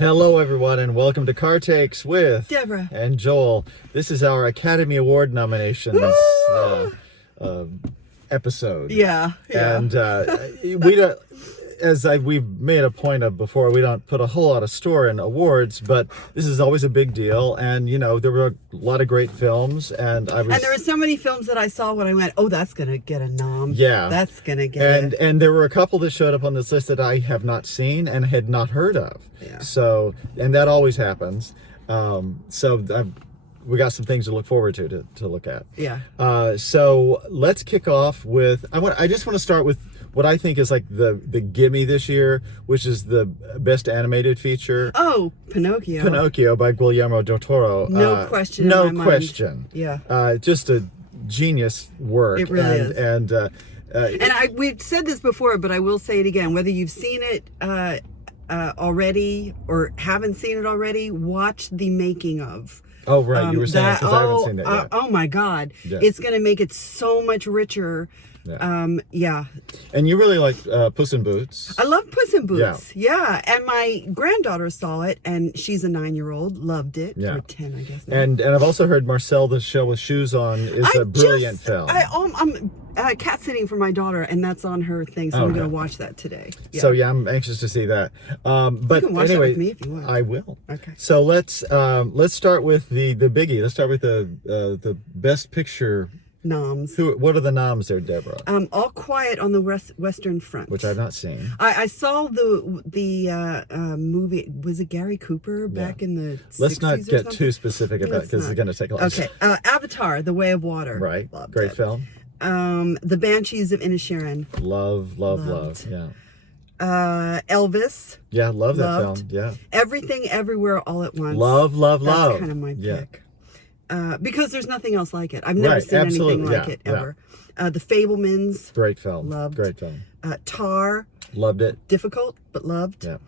Hello, everyone, and welcome to Car Takes with Deborah and Joel. This is our Academy Award nominations episode. Yeah. And we don't, we've made a point of before, we don't put a whole lot of store in awards, but this is always a big deal. And there were a lot of great films, and there were so many films that I saw when I went, oh, that's gonna get a nom. Yeah, that's gonna get and there were a couple that showed up on this list that I have not seen and had not heard of. Yeah. So, and that always happens. We got some things to look forward to look at. Yeah. So let's kick off with, I just want to start with what I think is like the gimme this year, which is the best animated feature. Oh, Pinocchio. Pinocchio by Guillermo del Toro. No question. No in my question. Mind. Yeah. Just a genius work. It really is. And we've said this before, but I will say it again. Whether you've seen it already or haven't seen it already, watch the making of. Oh, right. You were saying because I haven't seen that yet. Oh, my God. Yeah. It's going to make it so much richer. Yeah. And you really like Puss in Boots. I love Puss in Boots. Yeah. And my granddaughter saw it, and she's a 9-year-old, loved it. Yeah. Or 10, I guess. Now. And I've also heard Marcel the Show with Shoes On is a brilliant film. I'm cat sitting for my daughter, and that's on her thing, so I'm going to watch that today. Yeah. So I'm anxious to see that. But you can watch anyway, that with me if you want. I will. Okay. So let's start with the biggie. Let's start with the Best Picture noms. What are the noms there, Deborah? All Quiet on the Western Front, which I've not seen. I saw the movie. Was it Gary Cooper back in the 60s? Let's not get too specific about it because it's going to take a lot. Okay. Avatar: The Way of Water. Right. Loved Great it. film. The Banshees of Inisherin. Love. Yeah. Elvis. Yeah, love that film. Yeah. Everything Everywhere All at Once. Love. That's kind of my pick. Because there's nothing else like it. I've never seen anything like it ever. The Fabelmans. Great film. Loved. Great film. Tar. Loved it. Difficult, but loved. Yeah.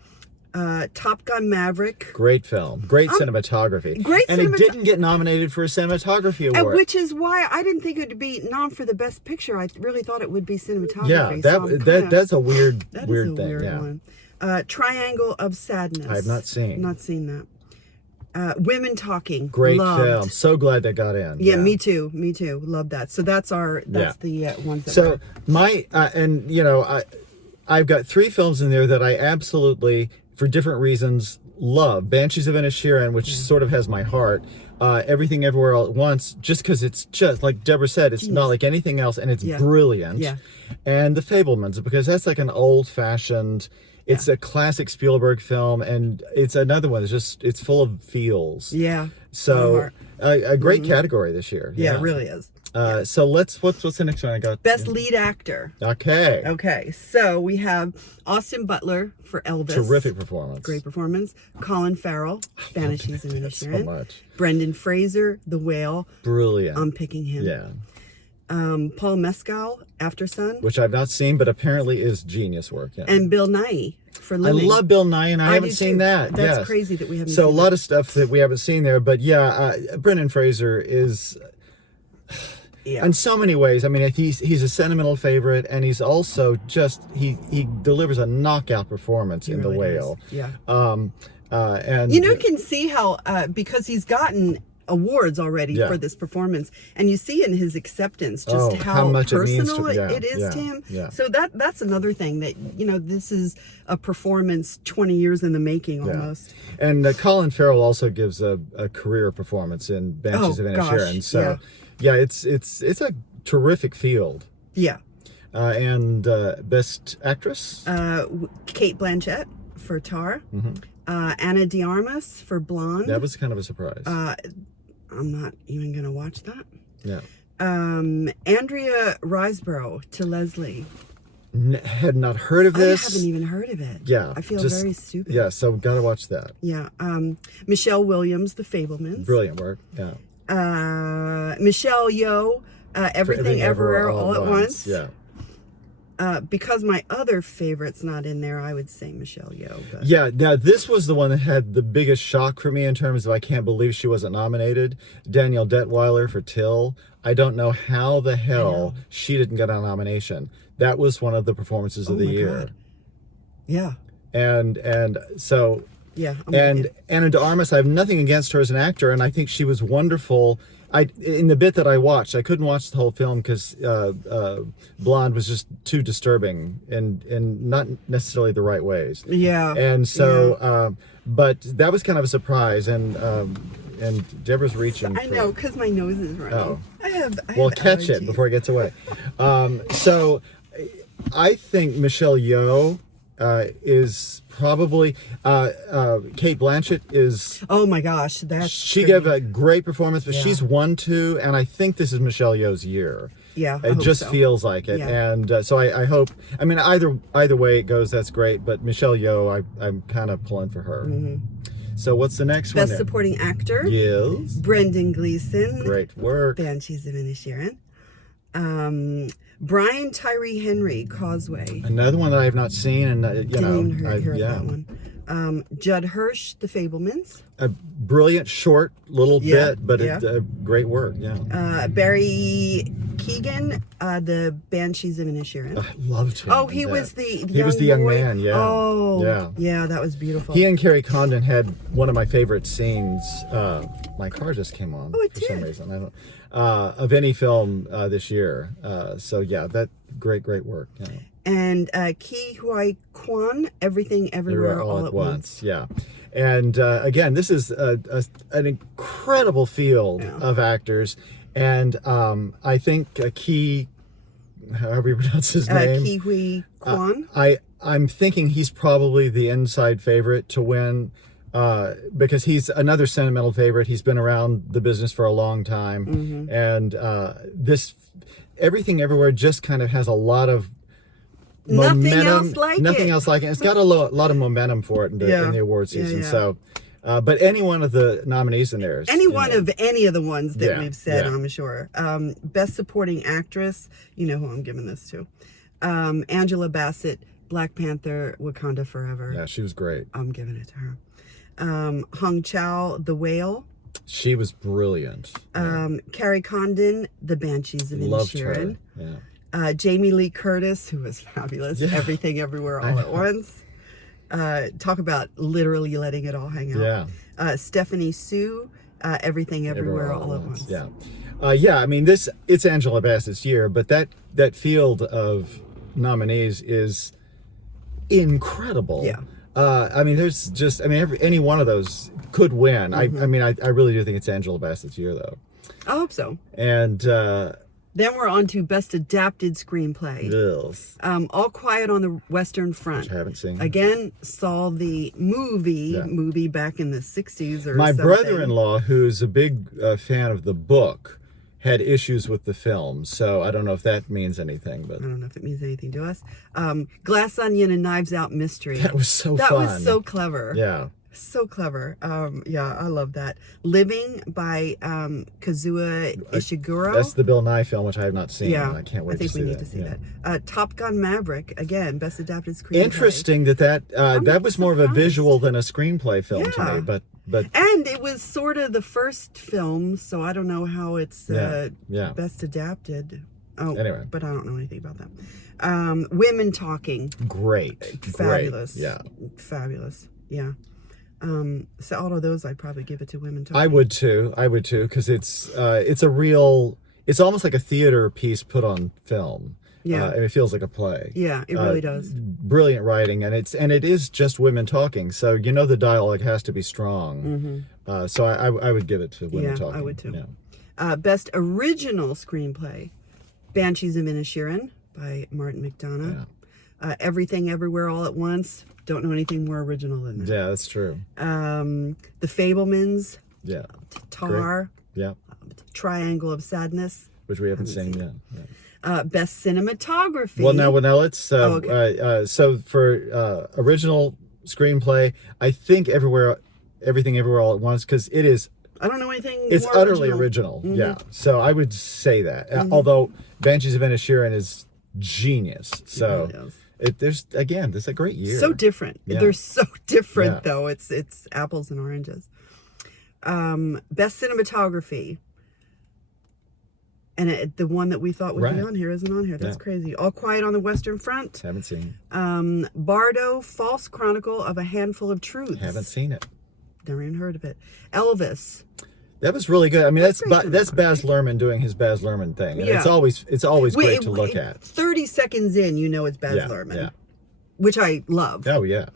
Top Gun Maverick. Great film. Great cinematography. It didn't get nominated for a cinematography award. Which is why I didn't think it would be nom for the best picture. I really thought it would be cinematography. Yeah, that's a weird thing. Weird one. Triangle of Sadness. I have not seen. Not seen that. Women Talking. Great loved. film. So glad that got in. Yeah, me too. Love that. So that's the ones that So I've got 3 films in there that I absolutely, for different reasons, love. Banshees of Inisherin, which sort of has my heart. Everything Everywhere All at Once, just because it's just, like Deborah said, it's not like anything else, and it's brilliant. Yeah. And The Fabelmans, because that's like an old-fashioned... It's a classic Spielberg film, and it's another one. It's full of feels. Yeah. So a great category this year. Yeah, it really is. So what's the next one I got? Best lead actor. Okay. Okay. So we have Austin Butler for Elvis. Terrific performance. Great performance. Colin Farrell, Banshees of Inisherin. So much. Brendan Fraser, The Whale. Brilliant. I'm picking him. Yeah. Paul Mescal, After Sun. Which I've not seen, but apparently is genius work. Yeah. And Bill Nighy for Living. I love Bill Nighy, and I haven't seen that. That's crazy that we haven't seen that. So a lot of stuff that we haven't seen there. But Brendan Fraser is... Yeah. In so many ways, I mean, he's a sentimental favorite, and he's also just... He delivers a knockout performance in really The Whale. Does. Yeah. And... You can see how... because he's gotten... awards already for this performance, and you see in his acceptance just how much personal it is to him. Yeah. So that's another thing that this is a performance 20 years in the making almost. And Colin Farrell also gives a career performance in Banshees of Inisherin. So it's a terrific field. Yeah. And Best Actress? Cate Blanchett for Tar. Mm-hmm. Anna de Armas for Blonde. That was kind of a surprise. I'm not even going to watch that. Yeah. Andrea Riseborough to Leslie. Had not heard of this. I haven't even heard of it. Yeah. I feel very stupid. Yeah, so gotta watch that. Yeah. Michelle Williams, The Fabelmans. Brilliant work. Yeah. Michelle Yeoh, Everything Everywhere All at Once. Yeah. Because my other favorite's not in there, I would say Michelle Yeoh. But... Yeah, now this was the one that had the biggest shock for me in terms of I can't believe she wasn't nominated. Danielle Detweiler for Till. I don't know how the hell she didn't get a nomination. That was one of the performances of the year. God. Yeah. And so Yeah. And Ana de Armas, I have nothing against her as an actor, and I think she was wonderful. In the bit that I watched, I couldn't watch the whole film because Blonde was just too disturbing and not necessarily the right ways. Yeah. And so, but that was kind of a surprise, and Deborah's reaching. I know, because my nose is running. Oh. I have catch it before it gets away. So I think Michelle Yeoh is probably Kate Blanchett is. Oh my gosh, she gave a great performance, but she's won too, and I think this is Michelle Yeoh's year. Yeah, it just feels like it, and so I hope. I mean, either way it goes, that's great. But Michelle Yeoh, I'm kind of pulling for her. So what's the next one? Best Supporting Actor. Yes. Brendan Gleeson. Great work. Banshees of Inisherin. Brian Tyree Henry, Causeway. Another one that I have not seen, and Didn't even hear of that one. Judd Hirsch, The Fablemans. A brilliant short little bit, but great work. Yeah. Barry Keoghan, The Banshees of Inisherin. I loved him. Oh, he was the young man. Yeah. Oh, yeah, that was beautiful. He and Carrie Condon had one of my favorite scenes. My car just came on for some reason. I don't. Of any film this year. So yeah, that great work. Yeah. And Ke Huy Quan, Everything Everywhere All at Once. Yeah. And again, this is an incredible field of actors, and I think Ke, however you pronounce his name, Ke Huy Quan. I'm thinking he's probably the inside favorite to win. Because he's another sentimental favorite. He's been around the business for a long time, and this Everything Everywhere just kind of has a lot of momentum. Nothing else like it. It's got a lot of momentum for it in the award season. So, but any one of the nominees in there, of any of the ones that we've said, I'm sure. Best Supporting Actress, you know who I'm giving this to. Angela Bassett, Black Panther, Wakanda Forever. Yeah, she was great. I'm giving it to her. Hong Chow, The Whale. She was brilliant. Carrie Condon, The Banshees of Inisherin. Yeah. Jamie Lee Curtis, who was fabulous. Yeah. Everything Everywhere All at Once. Talk about literally letting it all hang out. Yeah. Stephanie Sue, Everything Everywhere All at Once. Yeah. I mean, it's Angela Bassett's year, but that field of nominees is incredible. Yeah. I mean, there's just, any one of those could win. I really do think it's Angela Bassett's year, though. I hope so. And then we're on to Best Adapted Screenplay. Yes. All Quiet on the Western Front. Which I haven't seen. Again, saw the movie back in the 60s or My something. brother-in-law, who's a big fan of the book, had issues with the film, so I don't know if that means anything. But I don't know if it means anything to us. Glass Onion and Knives Out Mystery. That was so fun. That was so clever. Yeah. So clever. I love that. Living by Kazuo Ishiguro. That's the Bill Nye film, which I have not seen. Yeah. I can't wait to see that. I think we need to see that. Top Gun Maverick, again, Best Adapted Screenplay. Interesting that was more of a visual than a screenplay film to me, but and it was sort of the first film, so I don't know how it's best adapted. Oh, anyway, but I don't know anything about that. Women Talking. Great. Fabulous. Yeah. Fabulous. Yeah. So all of those, I'd probably give it to Women Talking. I would too, because it's almost like a theater piece put on film. Yeah, and it feels like a play. Yeah, it really does. Brilliant writing, and it is just women talking, so the dialogue has to be strong. So I would give it to Women Talking. I would too. Yeah. Best Original Screenplay, Banshees of Inisherin by Martin McDonagh. Yeah. Everything Everywhere All at Once. Don't know anything more original than that. Yeah, that's true. The Fablemans. Yeah. Tar. Great. Yeah. Triangle of Sadness. Which we haven't seen yet. Yeah. Best Cinematography. Well, now let's. So for original screenplay, I think Everything Everywhere All at Once, because it is. I don't know anything. It's utterly original. Yeah. So I would say that. Although Banshees of Inisherin is genius. So. It really is. This is a great year. So different. Yeah. They're so different though. It's apples and oranges. Best Cinematography. And the one that we thought would be Right. on here isn't on here. That's crazy. All Quiet on the Western Front. Haven't seen. Bardo, False Chronicle of a Handful of Truths. Haven't seen it. Never even heard of it. Elvis. That was really good. I mean, that's great Baz Luhrmann doing his Baz Luhrmann thing. And Yeah. it's always great to look at. 30 seconds in, you know it's Baz Luhrmann, which I love. Oh yeah.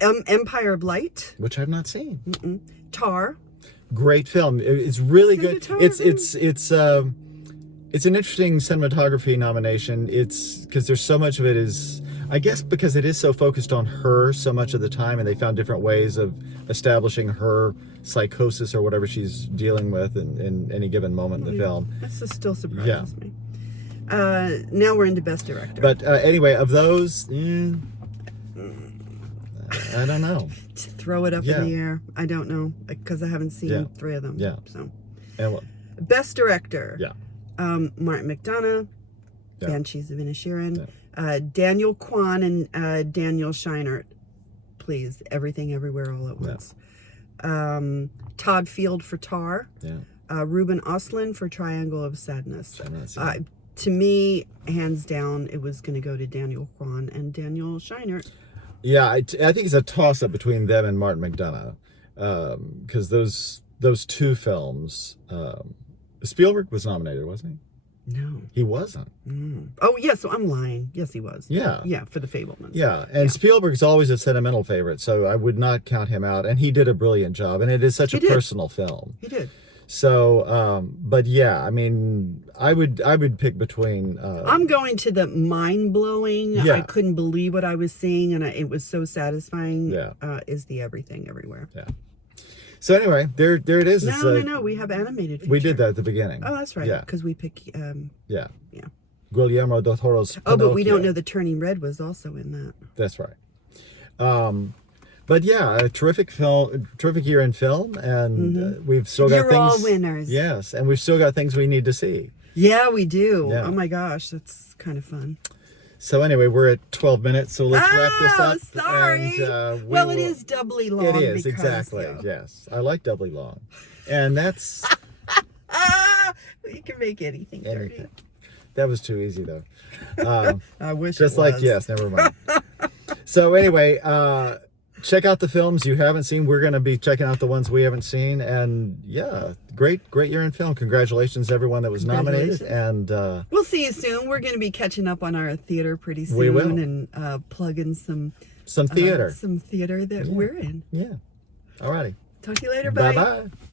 Empire of Light. Which I've not seen. Tar. Great film. It's really good. Cinematography. It's an interesting cinematography nomination. It's because there's so much of it is, I guess, because it is so focused on her so much of the time, and they found different ways of establishing her psychosis or whatever she's dealing with in any given moment in the film. This still surprises me. Now we're into Best Director. But anyway, of those, I don't know. Throw it up in the air. I don't know, because I haven't seen 3 of them. Yeah. So, And Best Director. Yeah. Martin McDonagh. Yeah. Banshees of Inisherin. Daniel Kwan and Daniel Scheinert. Please, Everything Everywhere All at Once. Todd Field for Tar. Yeah. Ruben Östlund for Triangle of Sadness. I've not seen it. To me, hands down, it was going to go to Daniel Kwan and Daniel Scheinert. Yeah, I think it's a toss-up between them and Martin McDonagh, because those two films, Spielberg was nominated, wasn't he? No. He wasn't. Oh, yeah, so I'm lying. Yes, he was. Yeah. Yeah, for The Fabelmans. Yeah, and Spielberg's always a sentimental favorite, so I would not count him out, and he did a brilliant job, and it is such a personal film. He did. So, but yeah, I mean, I would pick between. I'm going to the mind-blowing. Yeah. I couldn't believe what I was seeing, and it was so satisfying. Yeah. Is the Everything Everywhere. Yeah. So anyway, there it is. No. We have animated feature. We did that at the beginning. Oh, that's right. Yeah. Because we pick. Yeah. Yeah. Guillermo del Toro's. Oh, but we Pinocchio. don't know that Turning Red was also in that. That's right. But yeah, a terrific film, terrific year in film, and we've still got You're things. all winners. Yes, and we've still got things we need to see. Yeah, we do. Yeah. Oh my gosh, that's kind of fun. So anyway, we're at 12 minutes, so let's wrap this up. Sorry. And, well, it is doubly long. It is, because, exactly. Yes, I like doubly long, and that's you can make anything dirty. anything. That was too easy though. I wish. Just it was. like yes, never mind. So anyway, check out the films you haven't seen. We're going to be checking out the ones we haven't seen, and yeah, great year in film. Congratulations to everyone that was nominated, and we'll see you soon. We're going to be catching up on our theater pretty soon. We will. And plugging some some theater. that we're in. Yeah. Alrighty. Talk to you later. Bye bye.